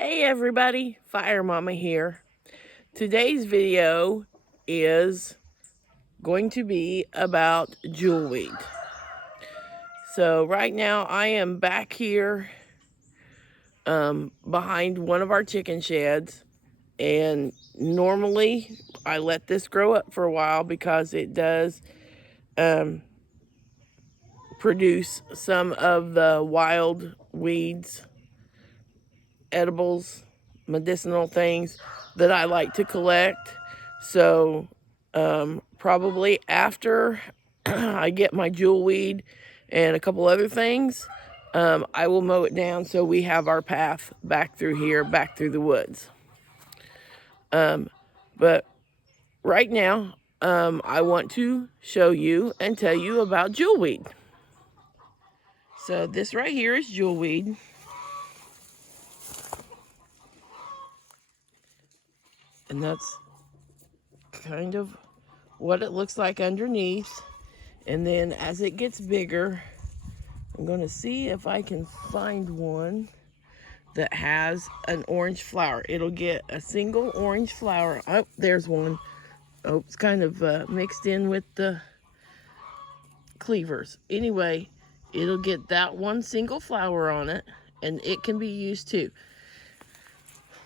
Hey everybody, Fire Mama here. Today's video is going to be about jewelweed. So right now I am back here behind one of our chicken sheds, and normally I let this grow up for a while because it does produce some of the wild weeds, edibles, medicinal things that I like to collect. So probably after I get my jewelweed and a couple other things, I will mow it down so we have our path back through here, back through the woods. But right now, I want to show you and tell you about jewelweed. So this right here is jewelweed. And that's kind of what it looks like underneath. And then as it gets bigger, I'm going to see if I can find one that has an orange flower. It'll get a single orange flower. Oh, there's one. Oh, it's kind of mixed in with the cleavers. Anyway, it'll get that one single flower on it, and it can be used too.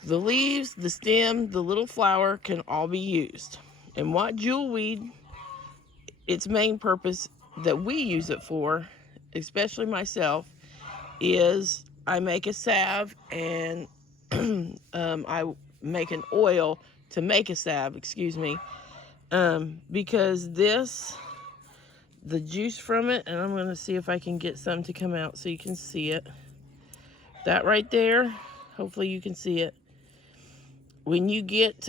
The leaves, the stem, the little flower can all be used. And what jewelweed, its main purpose that we use it for, especially myself, is I make a salve, and I make an oil to make a salve, excuse me, because the juice from it, and I'm going to see if I can get some to come out so you can see it. That right there, hopefully you can see it. When you get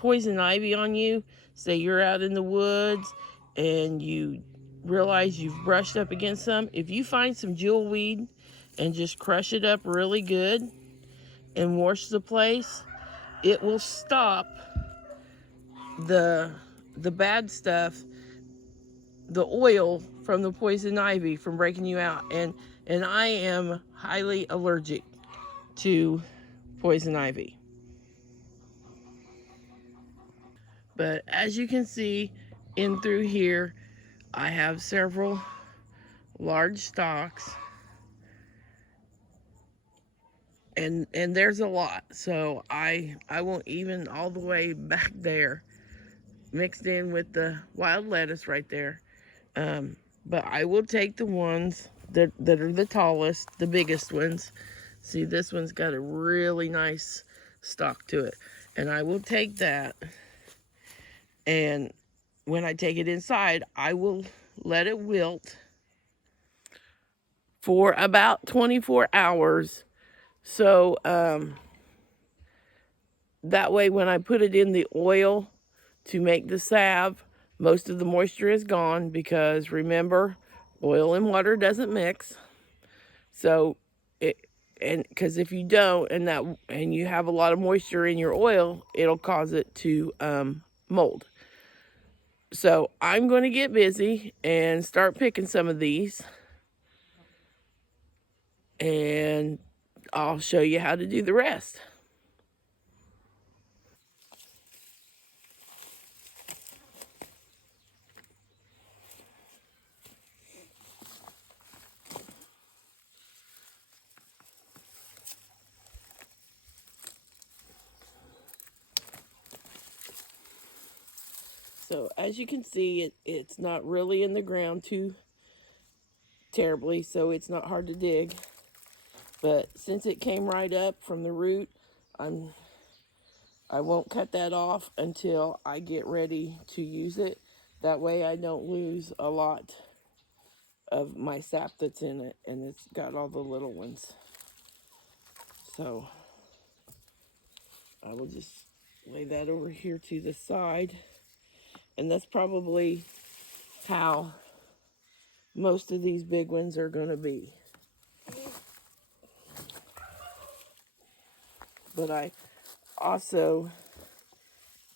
poison ivy on you, say you're out in the woods and you realize you've brushed up against some, if you find some jewelweed and just crush it up really good and wash the place, it will stop the bad stuff, the oil from the poison ivy, from breaking you out. And I am highly allergic to poison ivy. But as you can see in through here, I have several large stalks, and there's a lot. So I won't even all the way back there, mixed in with the wild lettuce right there. But I will take the ones that are the tallest, the biggest ones. See, this one's got a really nice stalk to it. And I will take that, and when I take it inside, I will let it wilt for about 24 hours. So that way when I put it in the oil to make the salve, most of the moisture is gone, because remember, oil and water doesn't mix. So because if you don't, and you have a lot of moisture in your oil, it'll cause it to mold. So I'm going to get busy and start picking some of these, and I'll show you how to do the rest. So as you can see, it's not really in the ground too terribly, so it's not hard to dig. But since it came right up from the root, I won't cut that off until I get ready to use it. That way I don't lose a lot of my sap that's in it, and it's got all the little ones. So I will just lay that over here to the side. And that's probably how most of these big ones are going to be. But I also,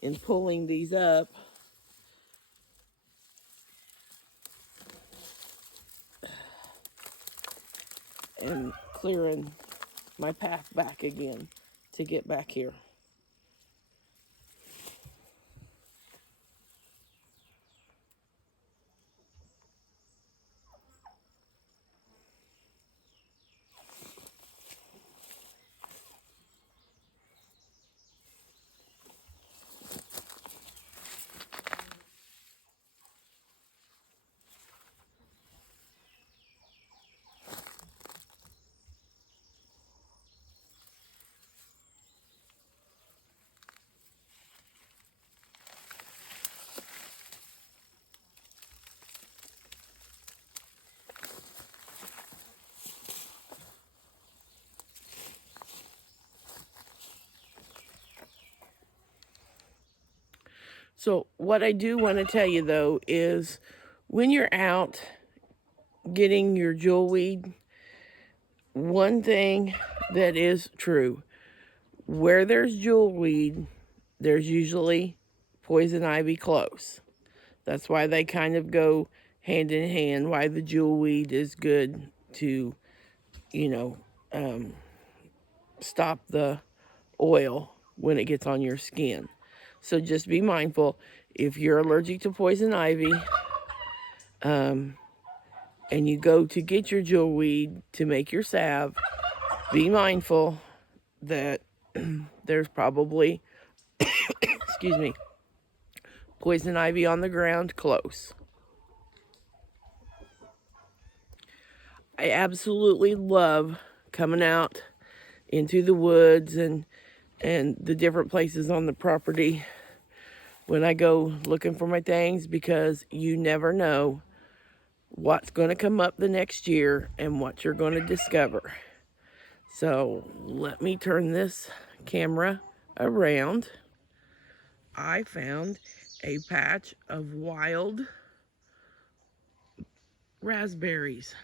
in pulling these up, and clearing my path back again to get back here. So what I do want to tell you though is when you're out getting your jewelweed, one thing that is true, where there's jewelweed, there's usually poison ivy close. That's why they kind of go hand in hand, why the jewelweed is good to, you know, stop the oil when it gets on your skin. So just be mindful, if you're allergic to poison ivy, and you go to get your jewelweed to make your salve, be mindful that there's probably, excuse me, poison ivy on the ground close. I absolutely love coming out into the woods and the different places on the property when I go looking for my things, because you never know what's going to come up the next year and what you're going to discover. So let me turn this camera around. I found a patch of wild raspberries.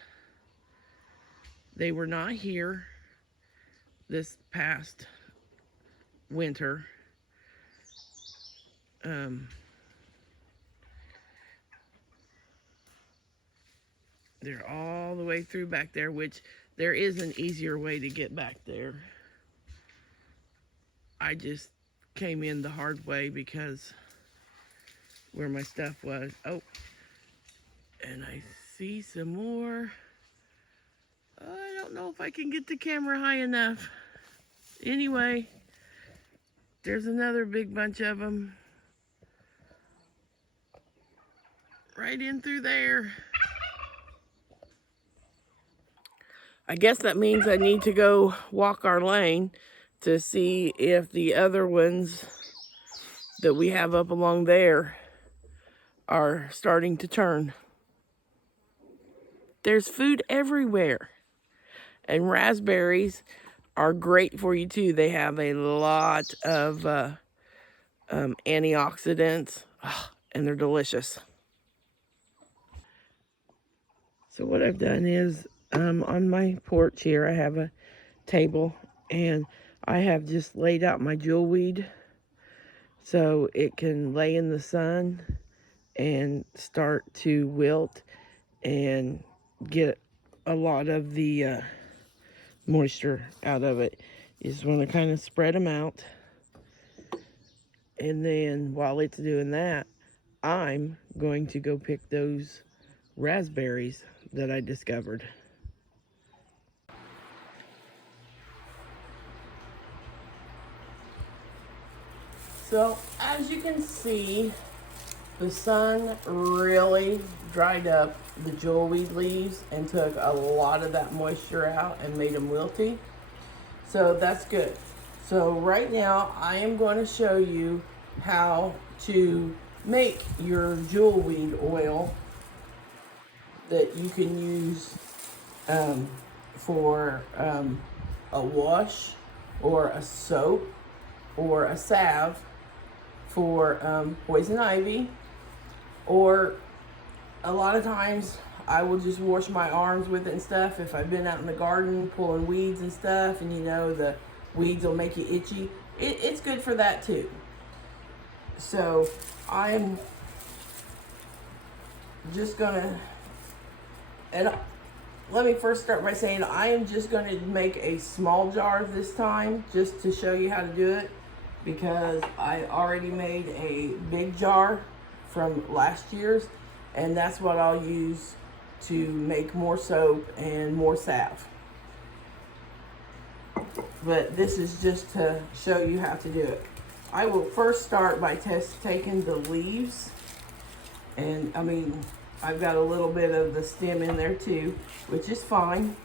They were not here this past winter. They're all the way through back there, which there is an easier way to get back there. I just came in the hard way because where my stuff was. Oh, and I see some more. I don't know if I can get the camera high enough. Anyway, there's another big bunch of them right in through there. I guess that means I need to go walk our lane to see if the other ones that we have up along there are starting to turn. There's food everywhere. And raspberries are great for you too. They have a lot of antioxidants, and they're delicious. So what I've done is, on my porch here, I have a table, and I have just laid out my jewelweed so it can lay in the sun and start to wilt and get a lot of the moisture out of it. You just want to kind of spread them out, and then while it's doing that, I'm going to go pick those raspberries that I discovered. So as you can see, the sun really dried up the jewelweed leaves and took a lot of that moisture out and made them wilty. So that's good. So right now I am going to show you how to make your jewelweed oil that you can use for a wash or a soap or a salve for poison ivy, or a lot of times I will just wash my arms with it and stuff if I've been out in the garden pulling weeds and stuff, and you know the weeds will make you itchy. It's good for that too. So I'm just gonna, and let me first start by saying I am just going to make a small jar this time just to show you how to do it, because I already made a big jar from last year's, and that's what I'll use to make more soap and more salve. But this is just to show you how to do it. I will first start by taking the leaves, and I mean, I've got a little bit of the stem in there too, which is fine,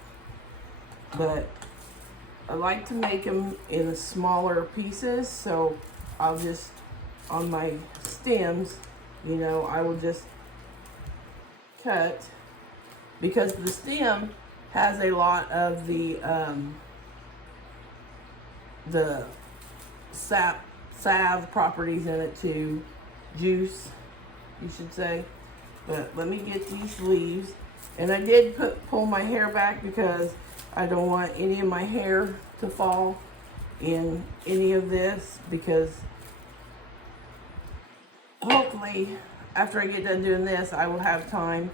but I like to make them in smaller pieces, so I'll just, on my stems, you know, I will just cut, because the stem has a lot of the salve properties in it too, juice, you should say. But let me get these leaves. And I did pull my hair back because I don't want any of my hair to fall in any of this, because hopefully after I get done doing this, I will have time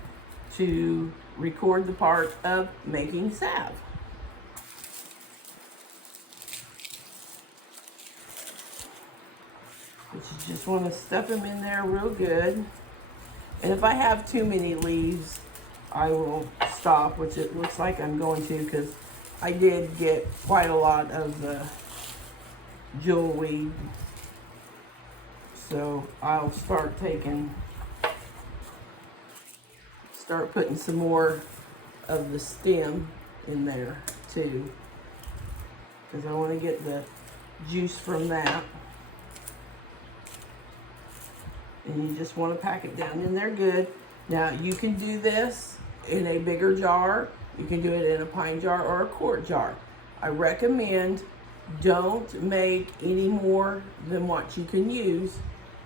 to record the part of making salve. But you just want to stuff them in there real good. And if I have too many leaves, I will stop, which it looks like I'm going to, because I did get quite a lot of the Jewelweed. So I'll start putting some more of the stem in there too, because I want to get the juice from that. And you just want to pack it down in there good. Now you can do this in a bigger jar, you can do it in a pint jar or a quart jar. I recommend don't make any more than what you can use,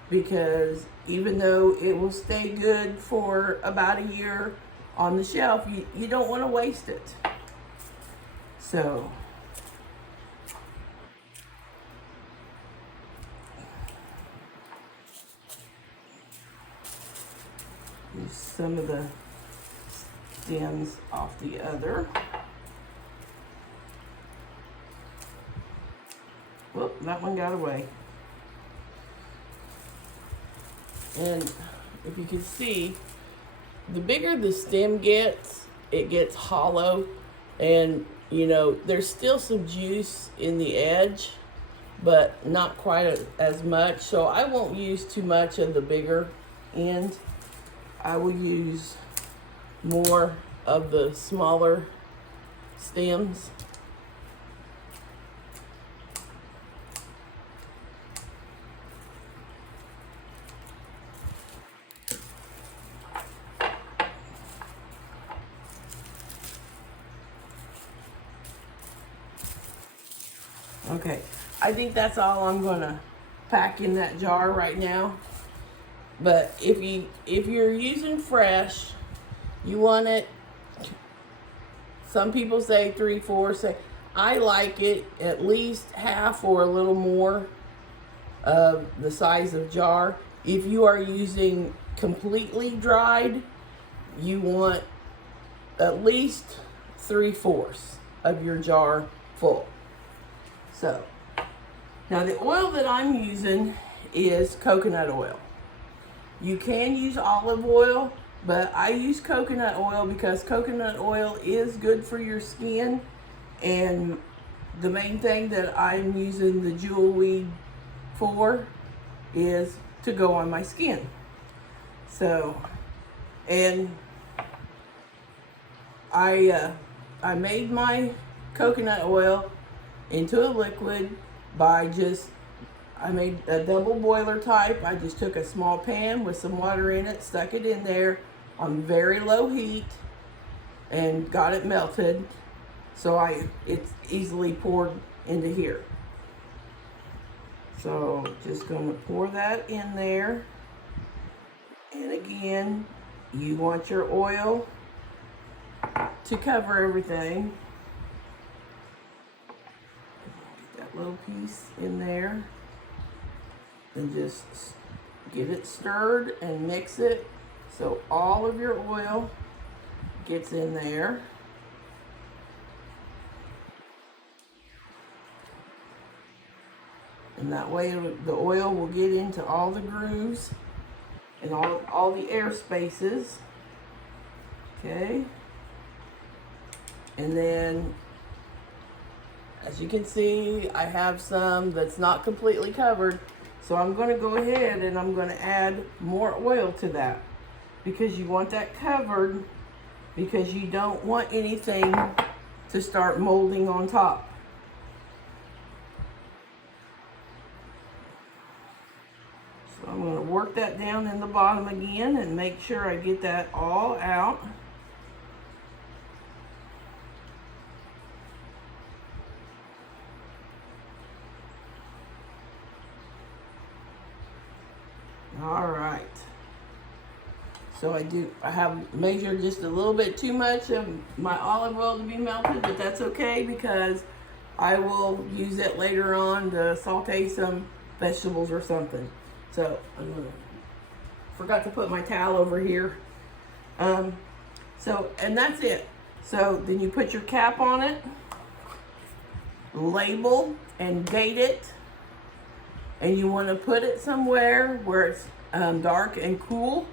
because even though it will stay good for about a year on the shelf, you don't want to waste it. So use some of the stems off the other. Whoop, that one got away. And if you can see, the bigger the stem gets, it gets hollow, and you know, there's still some juice in the edge, but not quite as much. So I won't use too much of the bigger end. I will use more of the smaller stems. Okay, I think that's all I'm gonna pack in that jar right now. But if you're using fresh, you want it, some people say 3/4. I like it at least half or a little more of the size of jar. If you are using completely dried, you want at least 3/4 of your jar full. So, now the oil that I'm using is coconut oil. You can use olive oil, but I use coconut oil because coconut oil is good for your skin. And the main thing that I'm using the Jewelweed for is to go on my skin. So, and I made my coconut oil into a liquid by I made a double boiler type. I just took a small pan with some water in it, stuck it in there on very low heat, and got it melted. So it's easily poured into here. So just gonna pour that in there. And again, you want your oil to cover everything. Little piece in there, and just get it stirred and mix it so all of your oil gets in there. And that way the oil will get into all the grooves and all the air spaces. Okay. And then, as you can see, I have some that's not completely covered. So I'm going to go ahead and I'm going to add more oil to that, because you want that covered, because you don't want anything to start molding on top. So I'm going to work that down in the bottom again and make sure I get that all out. All right. So I have measured just a little bit too much of my olive oil to be melted, but that's okay, because I will use it later on to saute some vegetables or something. So forgot to put my towel over here. And that's it. So then you put your cap on it, label and date it, and you want to put it somewhere where it's dark and cool,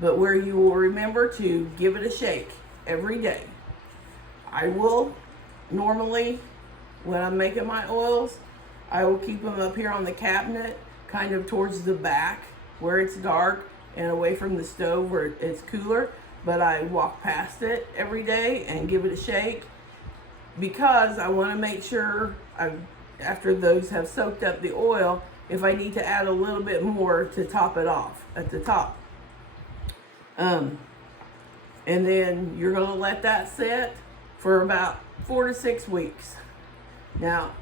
but where you will remember to give it a shake every day. I will normally, when I'm making my oils, I will keep them up here on the cabinet, kind of towards the back where it's dark and away from the stove where it's cooler, but I walk past it every day and give it a shake, because I want to make sure after those have soaked up the oil, if I need to add a little bit more to top it off at the top. And then you're going to let that sit for about 4 to 6 weeks. Now,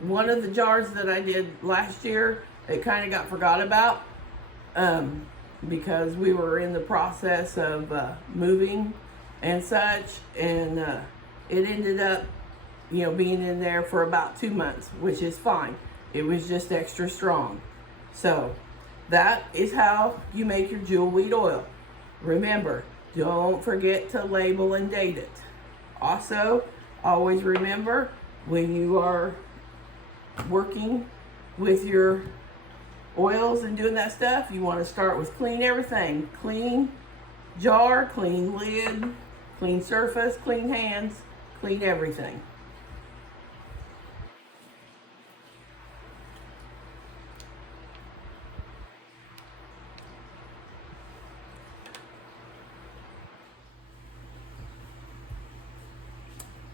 one of the jars that I did last year, it kind of got forgot about, because we were in the process of moving and such, and it ended up, being in there for about 2 months, which is fine. It was just extra strong. So that is how you make your jewelweed oil. Remember, don't forget to label and date it. Also, always remember, when you are working with your oils and doing that stuff, you want to start with clean everything. Clean jar, clean lid, clean surface, clean hands, clean everything.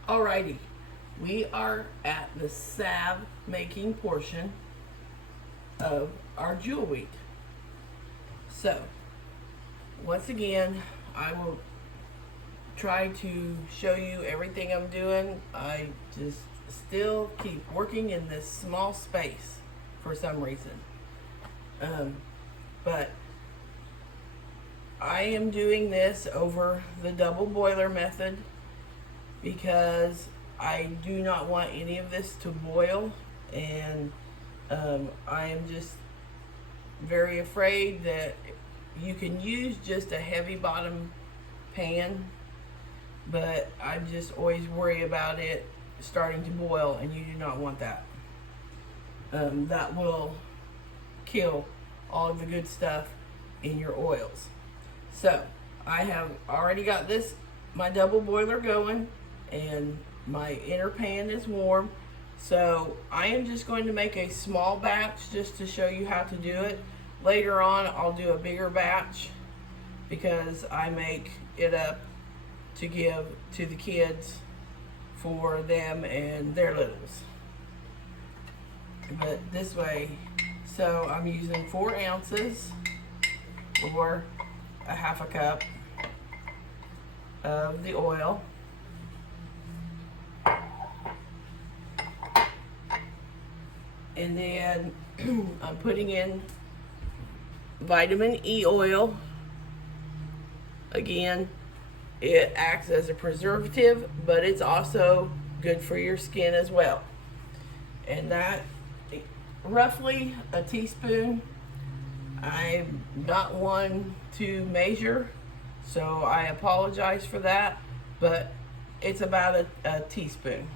Alrighty, we are at the salve making portion of our jewelweed. So, once again, I will try to show you everything I'm doing. I just still keep working in this small space for some reason. But I am doing this over the double boiler method, because I do not want any of this to boil, and I am just very afraid that you can use just a heavy bottom pan, but I just always worry about it starting to boil, and you do not want that. That will kill all of the good stuff in your oils. So I have already got my double boiler going, and my inner pan is warm. So I am just going to make a small batch just to show you how to do it. Later on, I'll do a bigger batch, because I make it up to give to the kids for them and their littles. But this way, so I'm using 4 ounces or a half a cup of the oil. And then I'm putting in vitamin E oil. Again, it acts as a preservative, but it's also good for your skin as well. And that, roughly a teaspoon. I'm not one to measure, so I apologize for that, but it's about a teaspoon.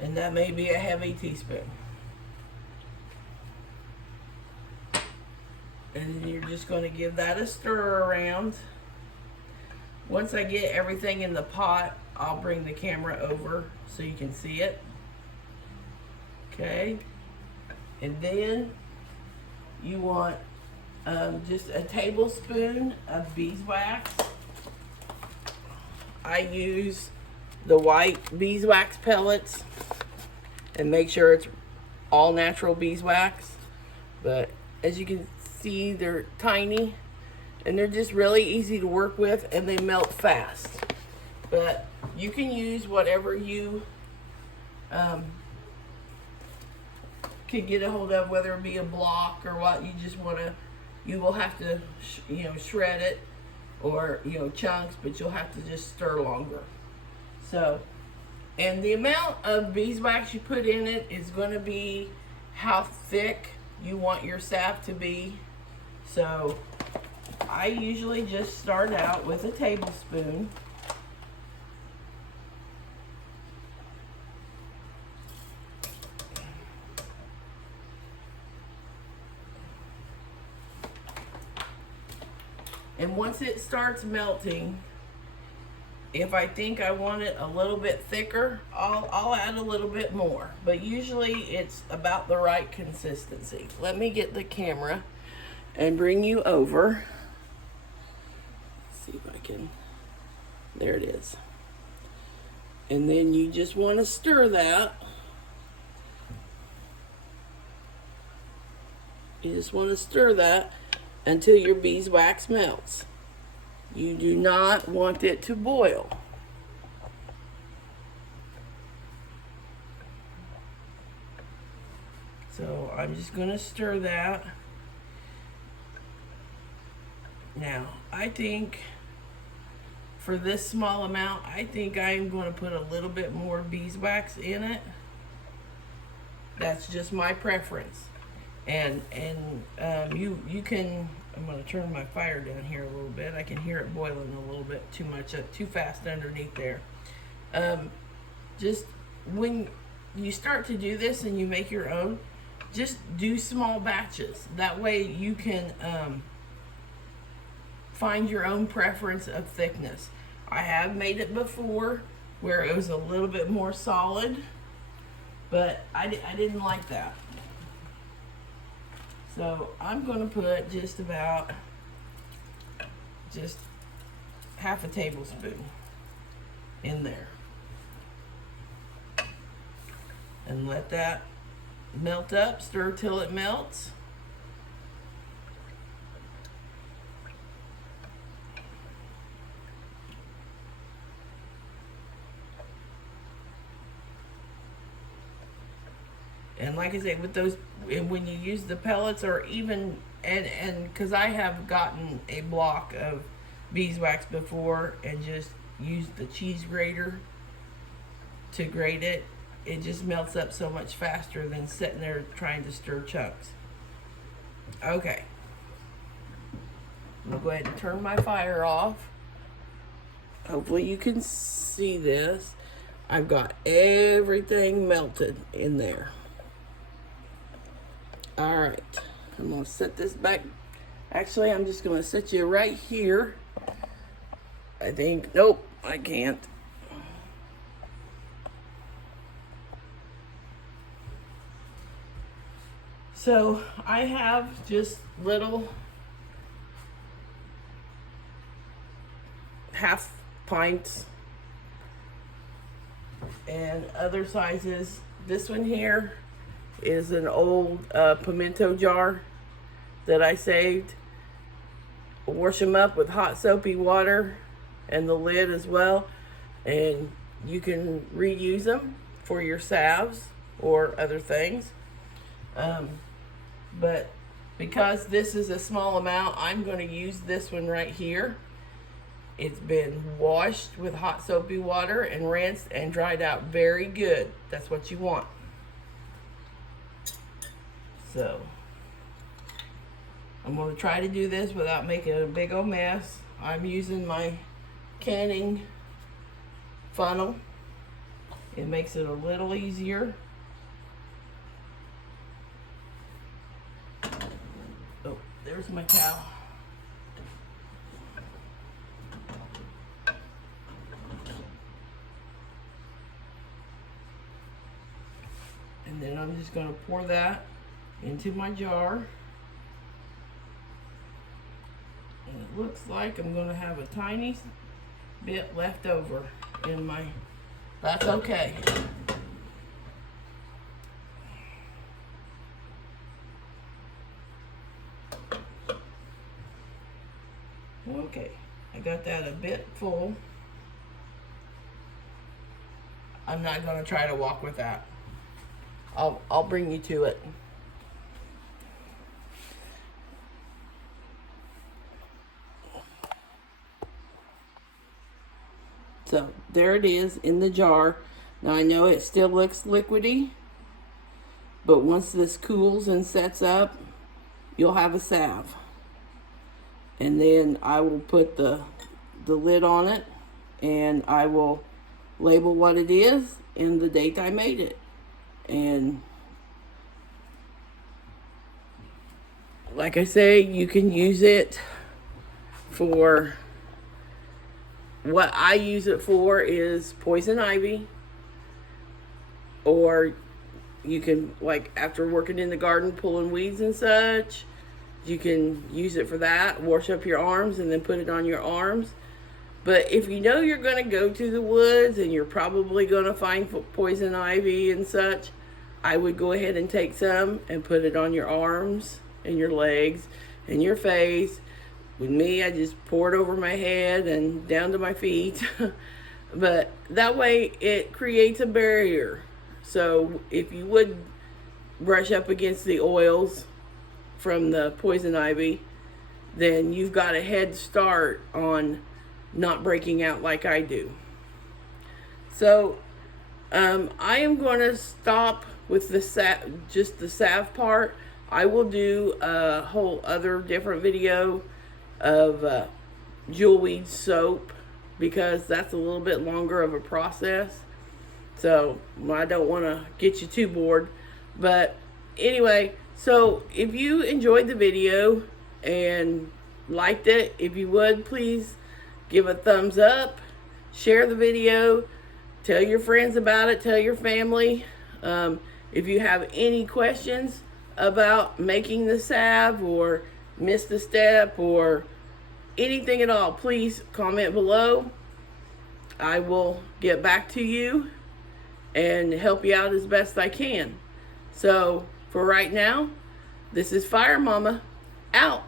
And that may be a heavy teaspoon. And you're just going to give that a stir around. Once I get everything in the pot, I'll bring the camera over so you can see it. Okay. And then you want just a tablespoon of beeswax. I use the white beeswax pellets and make sure it's all natural beeswax. But as you can see, they're tiny and they're just really easy to work with, and they melt fast. But you can use whatever you can get a hold of, whether it be a block or what you just want to. You will have to shred it, or chunks, but you'll have to just stir longer. So, and the amount of beeswax you put in it is going to be how thick you want your salve to be. So I usually just start out with a tablespoon. And once it starts melting, if I think I want it a little bit thicker, I'll add a little bit more. But usually it's about the right consistency. Let me get the camera and bring you over. Let's see if I can. There it is. And then you just want to stir that. You just want to stir that until your beeswax melts. You do not want it to boil. So I'm just going to stir that. Now, I think for this small amount, I think I'm going to put a little bit more beeswax in it. That's just my preference. And you can, I'm going to turn my fire down here a little bit. I can hear it boiling a little bit too much, too fast underneath there. Just when you start to do this and you make your own, just do small batches. That way you can find your own preference of thickness. I have made it before where it was a little bit more solid, but I didn't like that. So I'm going to put just half a tablespoon in there. And let that melt up, stir till it melts. And like I said, with those, when you use the pellets, or even, and because I have gotten a block of beeswax before and just used the cheese grater to grate it, it just melts up so much faster than sitting there trying to stir chunks. Okay. I'm going to go ahead and turn my fire off. Hopefully you can see this. I've got everything melted in there. All right, I'm going to set this back. Actually, I'm just going to set you right here. I think, nope, I can't. So I have just little half pints and other sizes. This one here is an old pimento jar that I saved. Wash them up with hot soapy water and the lid as well, and you can reuse them for your salves or other things. But because this is a small amount, I'm going to use this one right here. It's been washed with hot soapy water and rinsed and dried out very good. That's what you want. So I'm going to try to do this without making a big old mess. I'm using my canning funnel It makes it a little easier. Oh, there's my cow. And then I'm just going to pour that into my jar. And it looks like I'm going to have a tiny bit left over in my, that's okay. Okay, I got that a bit full. I'm not going to try to walk with that. I'll bring you to it. So there it is in the jar. Now I know it still looks liquidy, but once this cools and sets up, you'll have a salve. And then I will put the lid on it, and I will label what it is and the date I made it. And like I say, you can use it for, what I use it for is poison ivy, or you can, like after working in the garden pulling weeds and such, you can use it for that. Wash up your arms and then put it on your arms. But if you know you're going to go to the woods and you're probably going to find poison ivy and such, I would go ahead and take some and put it on your arms and your legs and your face. With me, I just pour it over my head and down to my feet. But that way it creates a barrier. So if you would brush up against the oils from the poison ivy, then you've got a head start on not breaking out like I do. So I am going to stop with the just the salve part. I will do a whole other different video of Jewelweed soap, because that's a little bit longer of a process. So I don't want to get you too bored. But anyway, so if you enjoyed the video and liked it, if you would, please give a thumbs up, share the video, tell your friends about it, tell your family. If you have any questions about making the salve or missed a step or anything at all, please comment below. I will get back to you and help you out as best I can. So for right now, this is Fire Mama out.